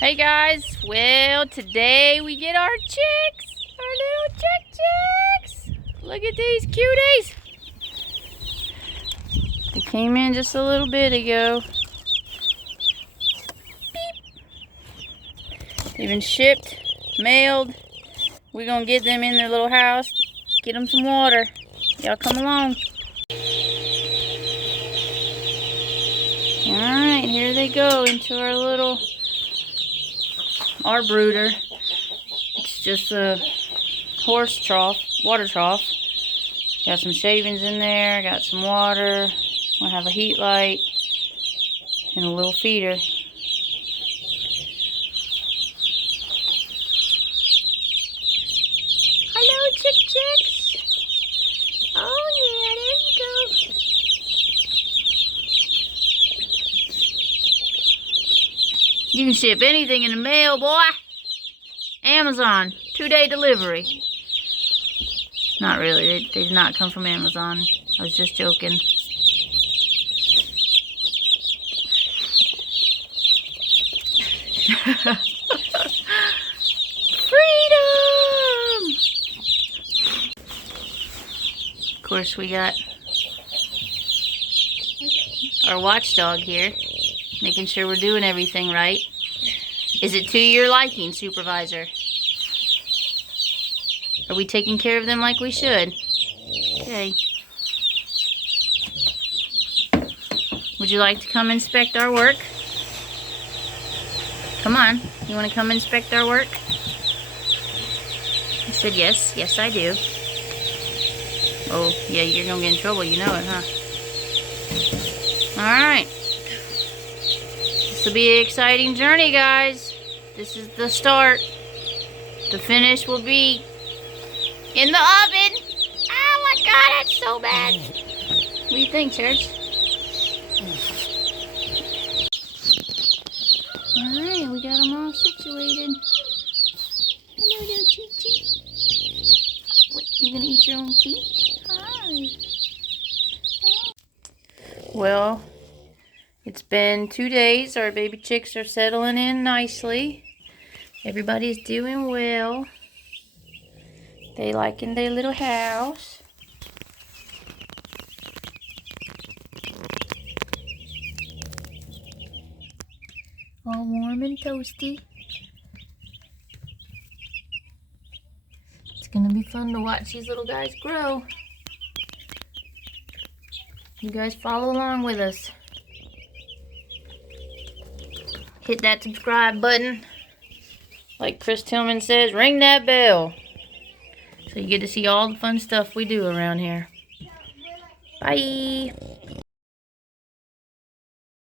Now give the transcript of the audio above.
Hey guys, well today we get our chicks, our little chicks. Look at these cuties. They came in just a little bit ago. Beep. They've been shipped, mailed. We're gonna get them in their little house, get them some water. Y'all come along. Alright, here they go into our brooder. It's just a horse trough, water trough. Got some shavings in there, got some water. We'll have a heat light and a little feeder. Hello, chicks. Oh yeah, there you go. You can ship anything in the mail, boy. Amazon, 2-day delivery. Not really, they did not come from Amazon. I was just joking. Freedom! Of course, we got our watchdog here, making sure we're doing everything right. Is it to your liking, Supervisor? Are we taking care of them like we should? Okay. Would you like to come inspect our work? Come on. You want to come inspect our work? I said yes. Yes, I do. Oh, yeah, you're going to get in trouble. You know it, huh? Alright. This will be an exciting journey, guys. This is the start. The finish will be in the oven. Oh my God, that's so bad. What do you think, Church? Alright, we got them all situated. Hello, little Chi-Chi. What, you gonna eat your own feet? Hi. Well, it's been 2 days. Our baby chicks are settling in nicely. Everybody's doing well. They liking their little house. All warm and toasty. It's gonna be fun to watch these little guys grow. You guys follow along with us. Hit that subscribe button. Like Chris Tillman says, ring that bell. So you get to see all the fun stuff we do around here. Bye.